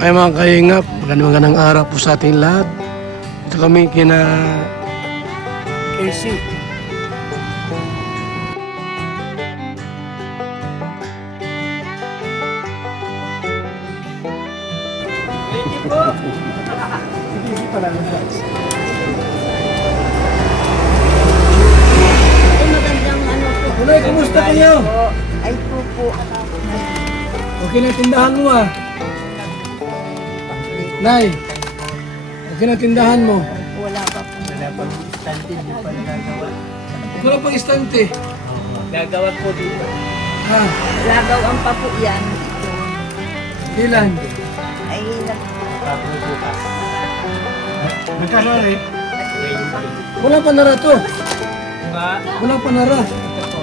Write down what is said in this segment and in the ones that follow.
Ay mga kaingap, magandang araw po sa ating lahat. Ito kami kina Casey. Thank you po. Casey pala na guys. Ay, magandang ano po. Tuloy, kumusta kayo? Ay po. Okay na tindahan mo ah. Nay, okay na tindahan mo. Wala pa po. Wala pang istante, hindi pa nagagawa. Wala pang istante. Gagawa po dito. Ha? Lagawan pa po yan. Ilan? Ay, Tapos bukas. Magkano rin? 20. Wala pa nara to. Nga, Wala pa nara. ito po.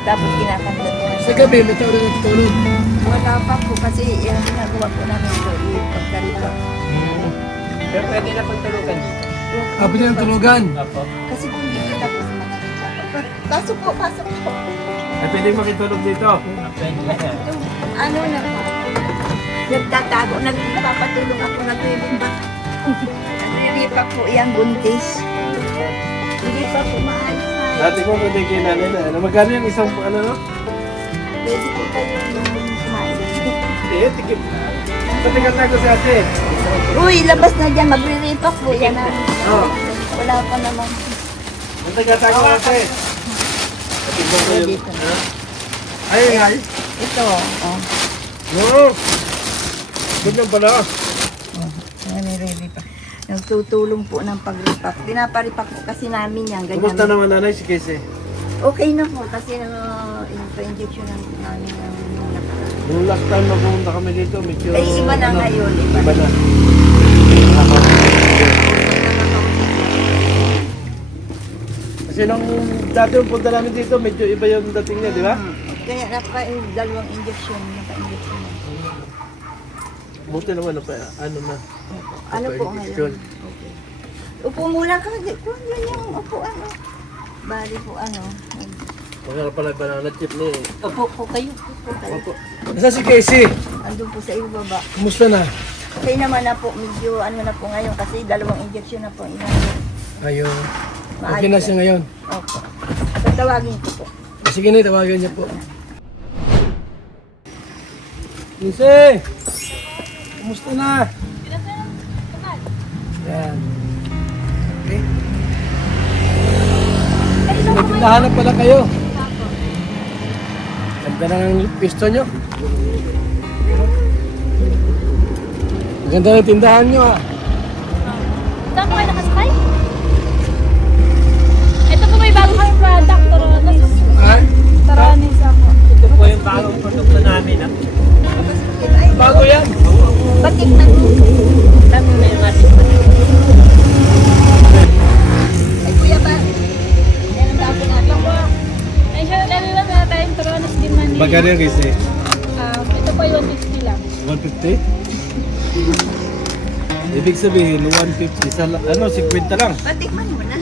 tapos kinakanta po. Sa gabi, may tao rin natutulog. Wala pa po kasi yung ginagawa po namin ito, pagkarito. Pero pwede na pagtulugan dito. Habi na ng tulugan. Apo. Kasi po dito tapos pasok po. Ay, pwede makitulog dito. Pwede na yan. Ano na po? Nagtatago, nagpapatulong ako, naglilipa. Naglilipa po yung buntis. Hindi pa po maalis na. Dati ko pwede kayo nanay na. Ano, magkano yung isang, ano no? Pwede po kayo kumain. Eh, tikip. Pati ka tago si ate. Uy, labas na dyan, magre-repack po yan na. Oo. Wala pa naman. Pati ka tago ate. Pati ko kayo. Dito. Ay, ay. Ito, oh. No. Good lang pala. Yan, nire-repack. Nagtutulong po ng pag-repack. Pinaparipack po kasi namin yan. Ganyan. Kumusta naman nanay si Casey? Okay na po kasi injection namin ng Yung last time na pumunta kami dito, medyo... ay, iba na ngayon. Iba na. Kasi nung dati yung punta namin dito, medyo iba yung dating niya, di ba? Kaya dalawang injection. Naka-injection na. Buti naman, ano na. Ano po Injection. ngayon? Okay. Upo muna ka. Kung yan yung upuan. Bali po ano. Magkala pala banana chip ni. Upo po kayo. Upo kayo. Opo. Nasaan si Casey? Andun po sa iyo baba. Kumusta na? Kaya naman na po, medyo ano na po ngayon kasi dalawang injection na po. Inayon. Ayun. Okay na siya ngayon. Opo. Tatawagin ko po. Sige na, tawagan niya po. Casey! Kumusta na? Yan. Okay. May tindahan na pala kayo. Ganda na ng pisto nyo. Maganda na tindahan nyo ah. Saan po kayo nakasakay? Ito po may bago kami product, Toronis. Ha? Toronis ako. Ito po yung bagong produkto namin. Ha? Bago yan. Batik na po. Dami na yung ating ay kuya ba? Yan ang bago natin. Ay, siya, lalo lang na tayong Toronis din man. Magkano yung Casey? Ito po yung 150 lang. 150? Ibig sabihin, 150 sa, ano, 50 lang. Patikman mo na.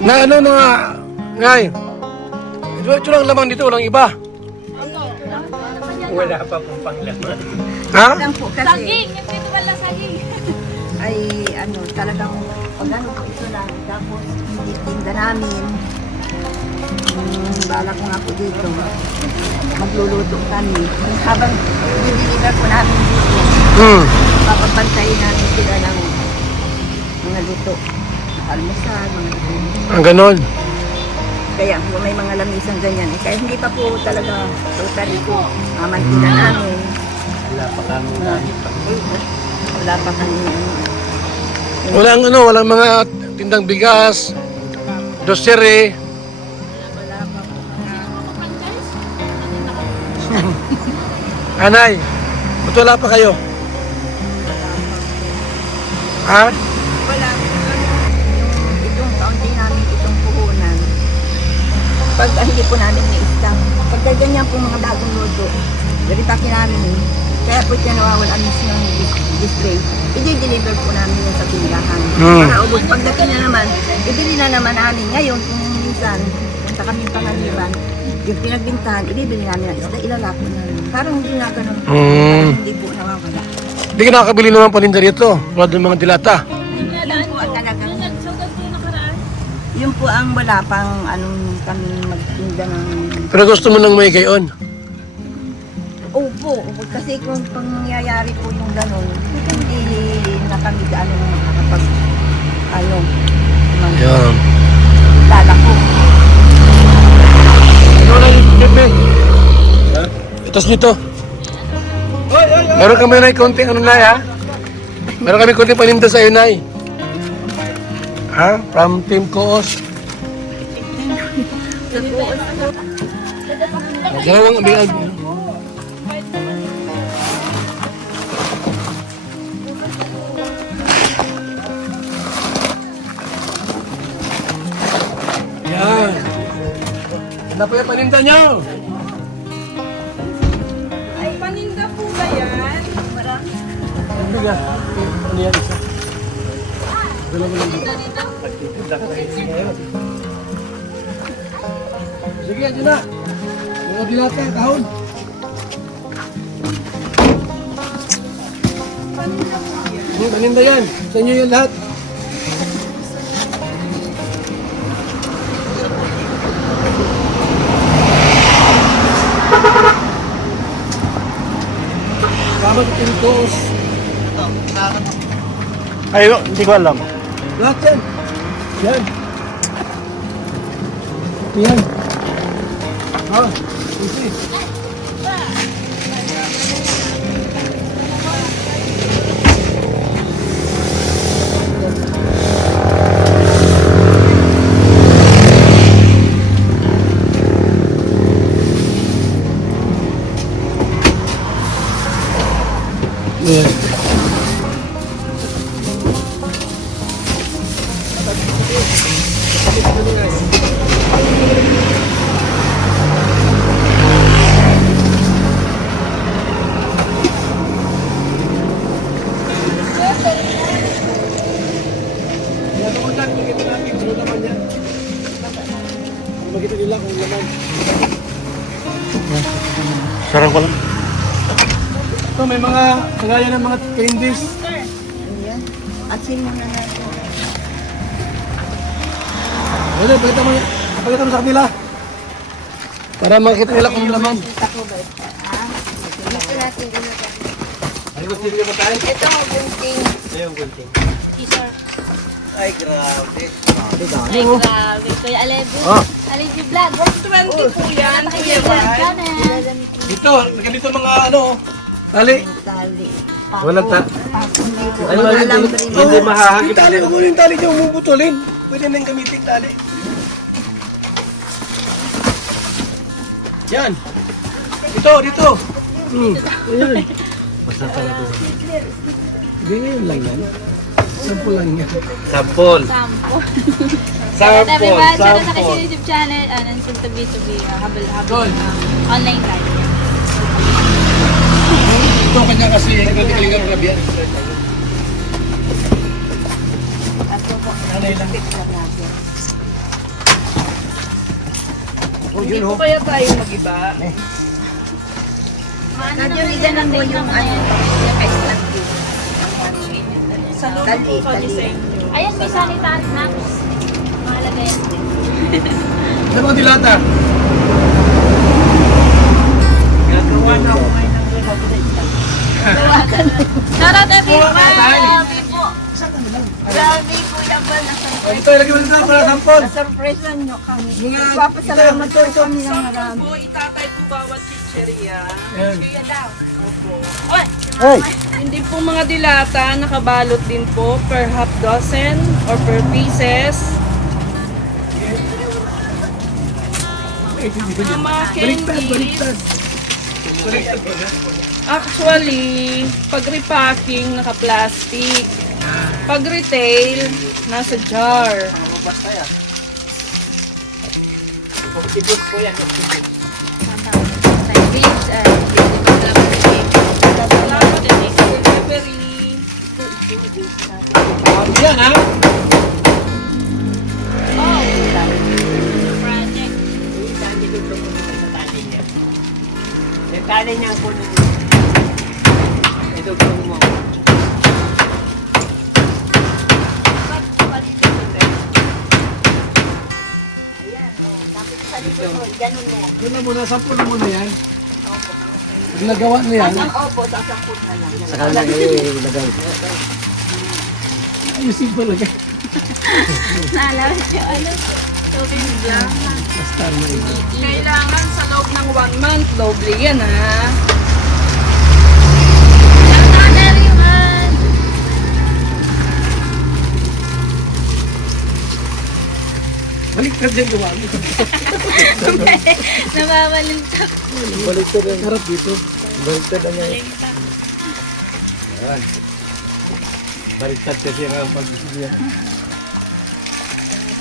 Na ano na nga. Ngay. Ito lang lamang dito, walang iba. Wala pa pong panglaman. Ha? Lang po kasi Saging! Yung dito wala saging. ay ano talagang pag ano po ito lang tapos hindi tinda namin. Balak ko nga po dito. Magluluto kami. Habang i-deliver po namin dito, papapantayin namin sila ng mga luto. Almusal, mga luto. Ang ganon. Kaya kung may mga lamisang ganyan, kaya hindi pa po talaga totally po mamantila namin. Wala pa kami namin. Wala pa kami. Walang ano, walang mga tindang bigas, dosere. Wala pa po. Anay, ba't wala pa kayo? Ha? Wala. Itong kaunti namin, itong puhunan. Pag hindi po namin na-stock. Pag ganyan po mga bagong luto, dalipakin namin eh. Kaya po siya nawawalan mismo ng display. I-deliver po namin yun sa tindahan. Para ubos. Pagdating na naman, ibili na naman namin. Ngayon, kung minsan, punta kami pangaliban, yung pinagbintahan, ibibili namin ang isda, ilalako namin. Parang hindi na ganun. Mm. Parang hindi po nawawala. Hindi ka nakakabili naman paninda rito. Wala doon mga dilata. Yun po ang talagang, Nung nagsugod po yung nakaraan. yun po ang wala pang anong kami magtinda ng... Pero gusto mo nang may gayon. Opo, kasi kung pang nangyayari po yung gano'n, hindi na kami gaano makakapag, Yan. lalako. Ano na yung bebe? Itas nito. Meron kami na konti ano na ha? Meron kami konti paninda sa iyo na ha? From Team Koos. Dalawang abiyag. Yan. Ano po yung paninda nyo? Ay, paninda po ba yan? Ano yan? Ano yan isa? Dalawa lang dito. Sige, dyan na. Mga dilata, kahon. Paninda yan. Sa inyo yan lahat. Tama sa pintos. Ay, hindi ko alam. Lahat yan. Yan. Yan. Ah, easy. Yan. Yan ako dyan, makita natin kung naman yan. Makita nila kung naman. Sarang ko lang. Ito may mga kagaya ng mga candies. Ayan. Asin muna natin. Pwede, pakita mo sa kanila. Para makita nila kung laman. Ako ba? Gusto natin ilagay. Ay, gusto nyo ba tayo? Ito, gunting. Teaser. Ay, grabe. Ay, grabe. Kuya Alevi. Ah. Alevi Vlog. 20 po yan. Kuya Vlog channel. Dito, ganito mga ano. Tali. Tali. Walang ta. Hindi po. Ano, Alam hindi- rin. hindi mahahagip. Yung tali, huwag mo yung tali niya, umubutulin. Pwede na yung gamitin tali. Yan. Dito. Ayan. Basta talaga. Ganyan lang yan. Sample lang yan. Sampol. Sampo. Sampol. Everyone, sana sa kasi YouTube channel. Anong soon to be habal-habal Good. online guys. Ito kanya kasi, kaligang club yan. Nanay lang. Oh, Hindi yun po oh. kaya tayo mag-iba? Nandiyan iganan mo yung ano. Yung ice lang din. Sa loob Tali, po kami tali. sa inyo. Ayan, may sanitahan na. Mahalaga yan. Sa mga dilata. Gagawa na ako. Shoutout everyone! Grabe po. Grabe po yung ba Oh, ito, ilagay mo na para sample. na-surprise nyo kami. Mga- Papasalamat po kami ng marami. Po, itatay po bawat chicheria. Ayan. Hey! Hindi po mga dilata, nakabalot din po per half dozen or per pieces. Mga Baliktad. candies. Actually, pag repacking, naka-plastic. Pag retail, nasa jar. Sandwich, Salamat din sa delivery. Yan ha. project. Kala niya ako nun. Ito ko mo. Ayan, tapos sa likod mo, ganun mo. Yun na muna, sampo na muna yan. Pag nagawa na yan, Opo, sasangkot na lang. Saka lang ilagay. ayusin pa lang. Naalala siya, ano? Tubig lang. Basta na iba. Kailangan sa loob ng 1 month, doble yan ha. Shoutout everyone! Balik ka dyan gawa mo. Nababalintak. Baliktad yan. Harap dito. Baliktad yan. Balintak. Yan. Baliktad kasi nga mag-isip.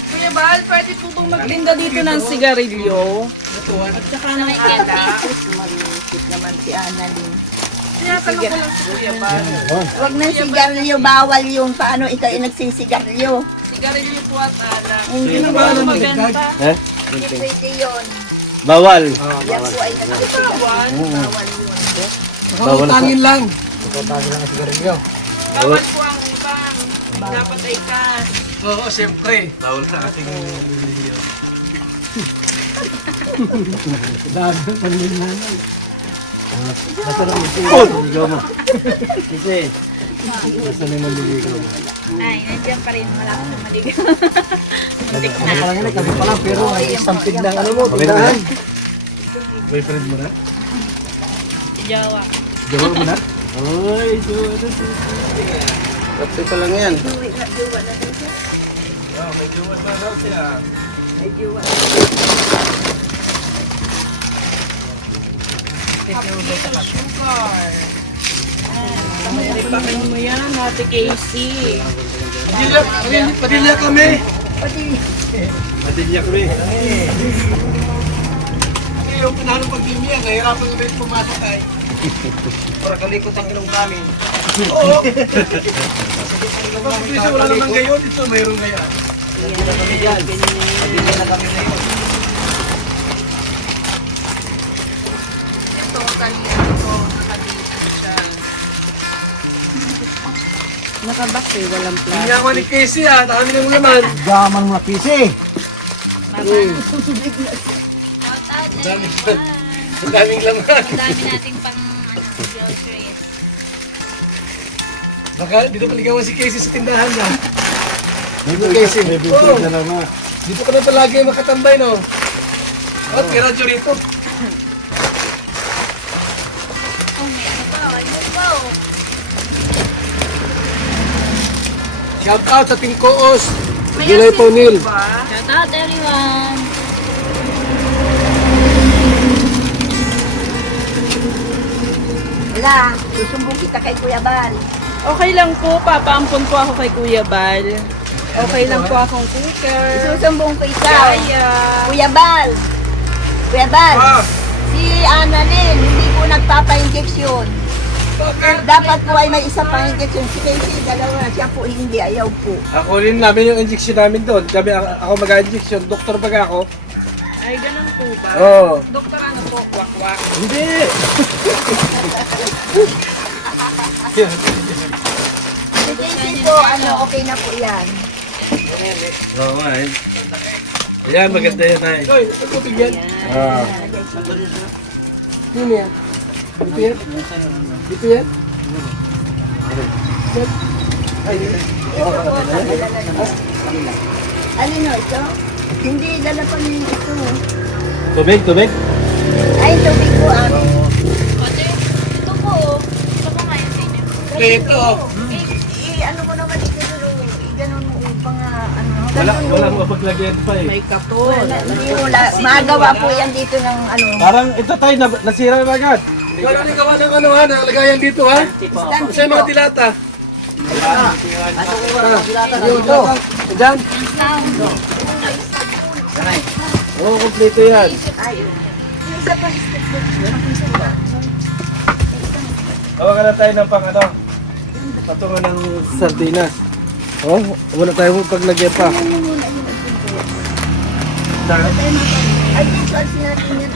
Kuya Bal, pwede po bang maglinda dito ng sigarilyo? At saka ng alak? Marisip naman si Annalyn. Tinatanong ko lang si Kuya Bal. Huwag ng sigarilyo, bawal yung paano ikaw ay nagsisigarilyo. Sigarilyo po at alak. Hindi Sino mo ba Maganda. Eh? hindi pwede yun. Bawal. Yan po ay nagsisigarilyo. Bawal yun. Nakautangin lang. Bawal po ang utang. Dapat ay cash. Oo, siyempre. Bawal sa ating video. Dami pa rin nanay. Nasa na yung ligaw mo. Kasi, nasa na yung ligaw mo. Ay, nandiyan pa rin. Malapit na maligaw. Ano pa lang yan, kami pa lang, pero ay stampid ng ano mo, tindahan. Boyfriend mo na? Si Jawa. Gawa mo na? Ay, so ano si... Tapos pa lang yan. Duwi na duwa na din siya. May jowa na daw siya. May duwa. Sugar. Pakain mo yan, Ate Casey. Padilya kami. Madilya kami. Yung panalo pag-imya, nahirapan kami pumasok ay. Para kalikot ang ilong namin. Oo. Kapag piso wala naman gayon, ito mayroon gaya. Madilya na kami na yun. Ito, kanina ito. Nakadito siya. Nakabak eh, walang Hindi nga ako ni Casey ah, dami ng laman. Gaman mga pisi. Shoutout Dami. everyone! Ang daming laman. Ang dami nating pang groceries. Baka dito maligawan si Casey sa tindahan niya. Dito Casey, may bintog na naman. Dito ka na palagi makatambay no. At kaya radyo rito. Oh, may ano pa. Ano pa oh. Shout out sa Tingkoos. May Gulay asin Paunil. po ba? Shoutout everyone! Wala, susumbong kita kay Kuya Bal. Okay lang po, papaampon po ako kay Kuya Bal. Okay lang po akong cooker. Susumbong ko ikaw. Kaya. Kuya Bal. Kuya Bal. Ah, Si Annalyn, hindi po nagpapa-injection. bakit? Dapat po ay may isa pang injection. Si Casey, dalawa. Siya po hindi, ayaw po. Ako rin namin yung injection namin doon. Kami ako mag-injection, doktor baga ako. Ay, ganun po ba? Oo. Doktor ano po? Wakwak. Hindi. Si Casey po, okay na po yan. Oo nga eh. Ayan, maganda yan ay. Oy, ang tubig yan. Ah. Sino yan? Dito yan? Dito yan? Alin o, ito? Hindi, dala pa niyo ito. Tubig, tubig. Ay, tubig po amin. Ate, ito po oh. Ito po ngayon sa inyo. Ito. Ano mo naman ito, i-ganon mo upang Walang mapaglagyan pa eh. May kapot. Hindi mo magawa po yan dito ng ano. Parang ito tayo, nasira na agad. Ikaw na gawa ng ano ha, ng lagayan dito ha. Sa mga dilata. Dito. Diyan. Oo, kompleto yan. Isa pa, Tawagan na tayo ng pang ano. Patungan ng sardinas. Oh, wala tayo paglagyan pa. ay, dito, alisin natin yan.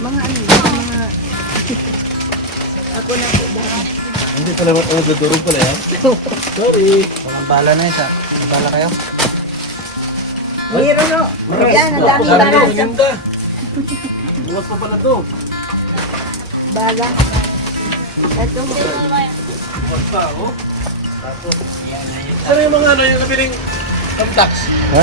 Mga ano, mga... Ako na po dahil. Hindi pala nagdudurog pala yan. Sorry. Walang bala na isa. May bala kayo? Meron no. Yan, ang daming Sabi ko, balas. maganda. Bukas pa pala to. Bala. Ito. Bukas pa, oh. Saan yung mga ano yung nabiling thumbtacks? Ha?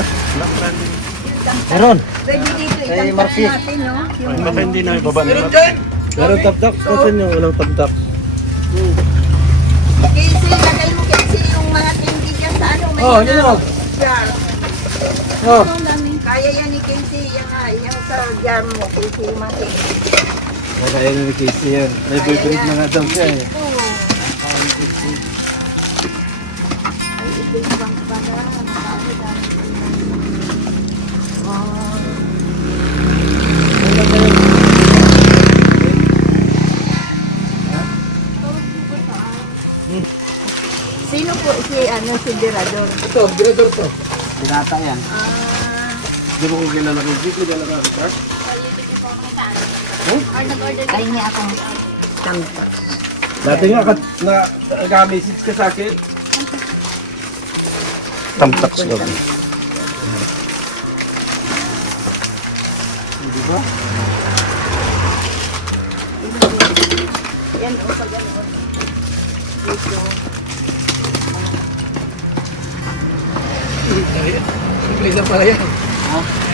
Meron. Pwede dito Kay itampas Marky. natin, no? Yung Baka hindi na ibaba Meron dyan! Meron tap-tap. Nasaan yung walang tap-tap? Kasi lagay mo kasi yung mga candy dyan sa ano. May Oh, yun o. jar. Oh. Kaya yan ni Casey. Yan sa jar mo. Casey yung mga candy. Wala yan ni Casey yan. May boyfriend na nga daw siya eh. Oo. Ay, ito yung bang pala. Nakakita dami. Oh. Sino po si Dirador? Ito, girador to. Binata yan. Ah, Hindi mo ko kilala ko. Hindi ko kilala ka, Richard. ay niya akong tampas. Dati nga, nag-message ka sa akin. Tamtaks ko. Yan o sa ganoon. Dito. Simple lang pala yan.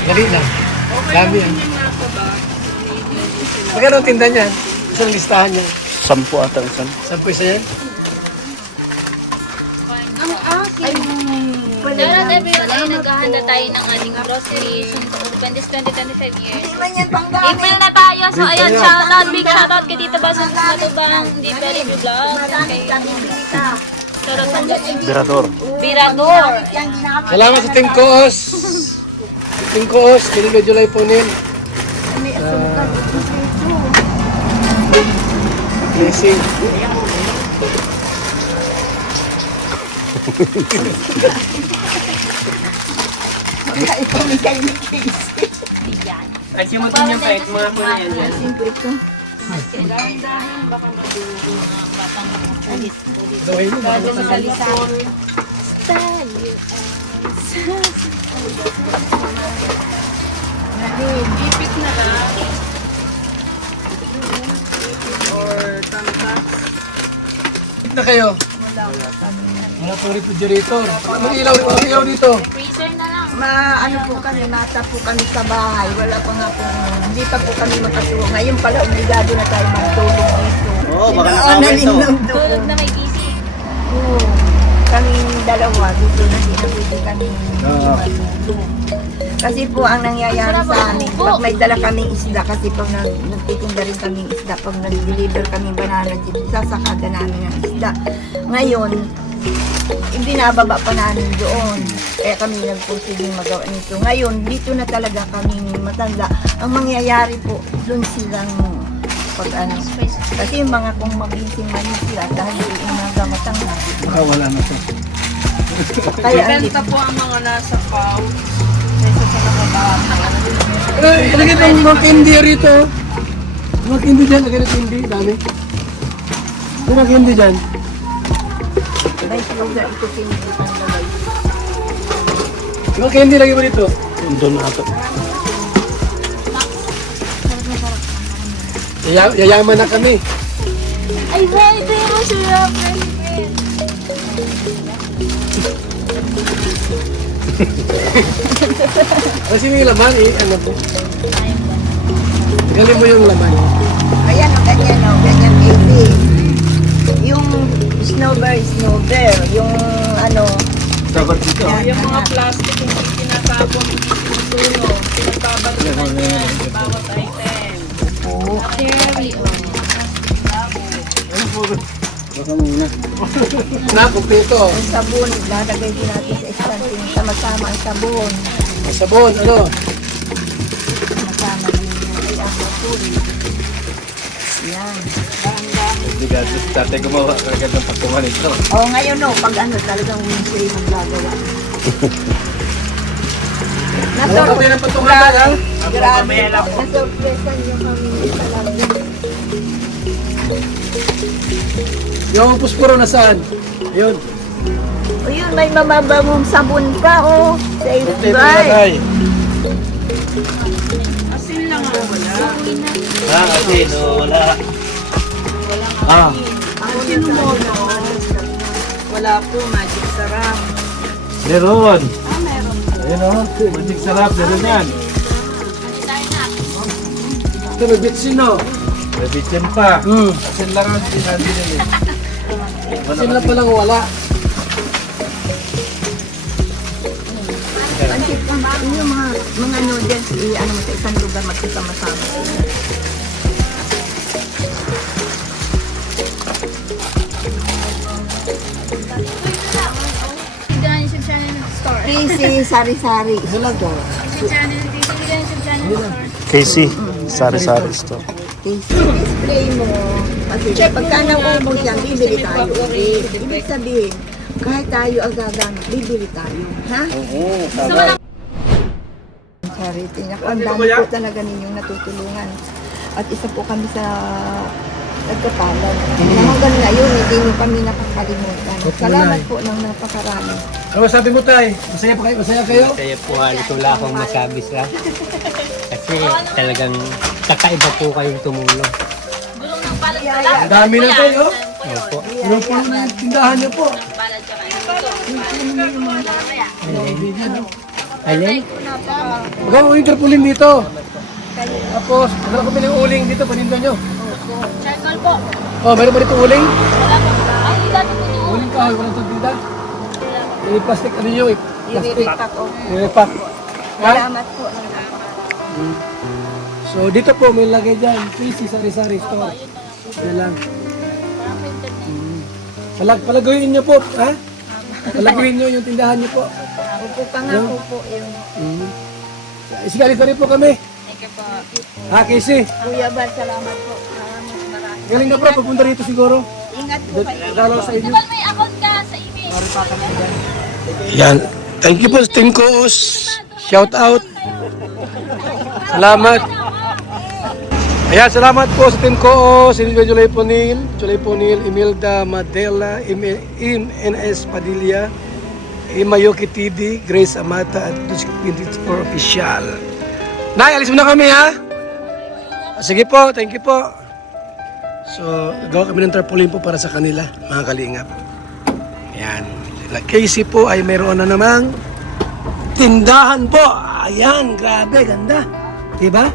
Dali lang. Dami yan. Magkano ang tinda niyan? Isang listahan niyan. 10 ata isang. 10 isa yan? Darat everyone ay naghahanda tayo ng ating groceries. 2025 years. Hindi man yan panggamit. April na tayo. So, ayun, shoutout. Big shoutout kay Tito Basan Matubang. Di Peri Vlog. Marami kami dito. Shoutout sa Birador. Birador. Yan ginamit. Salamat sa Team Koos. Team Koos, Kinilo July Punin. May asukal. Blessing. Ipamigay ni Casey. At yung mutin yung kahit mga po na yan dyan. Siyempre ito. Dahan-dahan, baka madugo. Gawin mo. Ipit na lang. Or tampas. Na kayo. Wala pong refrigerator. Walang ilaw dito. Freezer na lang. Ano po kami, mata po kami sa bahay. Wala pa nga po, hindi pa po kami makatulong. Ngayon pala, obligado na tayo magtulong dito. Oo, baka Pinaanan nakawin to. ng Tulog doon. na may gising. Oo. Kaming dalawa, dito na pwede kami matulong. Kasi po ang nangyayari sa amin, pag may dala kaming isda, kasi pag nagtitinda rin kaming isda, pag nag-deliver kaming banana dito, sasakada namin ang isda. Ngayon, ibinababa pa namin doon. Kaya kami nagpusiling magawa nito. Ngayon, dito na talaga kaming matanda. Ang mangyayari po, doon silang pag ano. Kasi yung mga kung magising man sila, dahil hindi umaga matanda. Wala na to. Kaya ang Benta po ang mga nasa pouch. Kaysa sa nakabata. Ay, lagyan ng mga candy rito. Mga candy dyan, lagyan ng candy. Dami. May mga candy dyan. may sugar ito pinipitan lagay. Mga candy lagyan mo dito. Doon ata. Yayaman na kami. Ay, ito yung masarap. Kasi may laman eh. Ano po? Galing mo yung laman. Ayan o, ganyan o, ganyan baby. Yung snowbear, yung ano, Dapat dito. Yung mga plastic yung tinatapon, suno. Pinagbabatuhan niya yung bawat item. Baka muna. Na, kumpleto. yung sabon, lalagay din natin sa istantin, sama-sama ang sabon. Sabon, ano? Sama din yan. Ay, ako. Puri. Yan. Hindi ka, dati gumawa kagad ng patungan ito. O ngayon no, pag ano talagang Wednesday maggagawa. Ano kayo ng patungan tayo, ha? Grabe. Nasurpresa niyo kami talaga. Yung puspuro nasaan? Ayun. O yun, may mababangong sabon pa o. Safe Ito yung buy. pinagay. Asin lang ang wala. Kasi no, wala. Asin mo, no? Wala po, magic sarap. Meron. Meron po. Ayun o, magic sarap, meron yan. Ito may bitsin, no? May bitsin pa. Hmm. Asin lang ang sinabi nila. Bitsin lang palang wala. Pansit pa ba? Yung mga noodles, ano mo sa isang lugar magsasama-sama. Hindi na yung YouTube channel ng store. Casey, sari-sari. Ito lang to. YouTube channel, hindi na yung YouTube channel ng store. Casey, sari-sari store. Casey, display mo. Kasi pagka naubos yan, bibili tayo ulit. Ibig sabihin, kahit tayo ang gagamit, bibili tayo. Ha? Charity. Ang dami po talaga ninyong natutulungan. At isa po kami sa nagkapalad. Na hanggang ngayon, hindi nyo kami nakakalimutan. Salamat po ng napakarami. Ano sabi mo, Tay? Masaya pa kayo? Masaya kayo? Kaya po halos wala akong masabi sa kasi talagang kakaiba po kayong tumulong. Gulong ng palad pala. Ang dami na tayo. Opo. Puno-puno na yung tindahan niyo po. Palad tsaka Ayan. Magkano yung tarpaulin dito? Tapos, magkano kami ng uling dito, paninda nyo? charcoal po. Oh, meron ba dito uling? Wala po. Ay, dati po yung Uling kahoy, walang tinda. Yung plastic, ano nyo eh? Plastic. I-repack o. I-repack. Ha? Salamat po ng napakarami. So, dito po, may lagay dyan. Casey, sari-sari store. Yan lang. Palaguin nyo po, ha? Palaguin nyo yung tindahan nyo po. Upo pa nga, upo yun. Isigalito rin po kami. Thank you po. Ha, Casey? Kuya Bal, salamat po. Maraming. Galing na bro, papunta rito siguro. Ingat po kayo. Dalaw sa inyo. Bal, may account ka sa email. Yan. Thank you po sa Team Koos. Shout out. Salamat. Ayan, salamat po sa Team Koos. Silvia Julay Ponil, Imelda Madela, NS Padilla, Imayuki TV, Grace Amata at Dusk for Official. Nay, alis muna kami ha. Sige po, thank you po. So, gawa kami ng tarpaulin po para sa kanila, mga kalingap. Ayan. Sila Casey po ay mayroon na namang tindahan po. Ayan, grabe, ganda. Diba?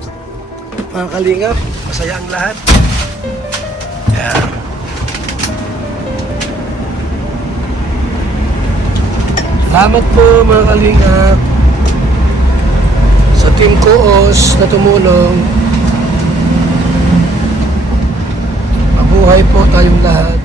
Mga kalingap, masaya ang lahat. Ayan. Salamat po mga kalingap sa Team Koos na tumulong. Mabuhay po tayong lahat.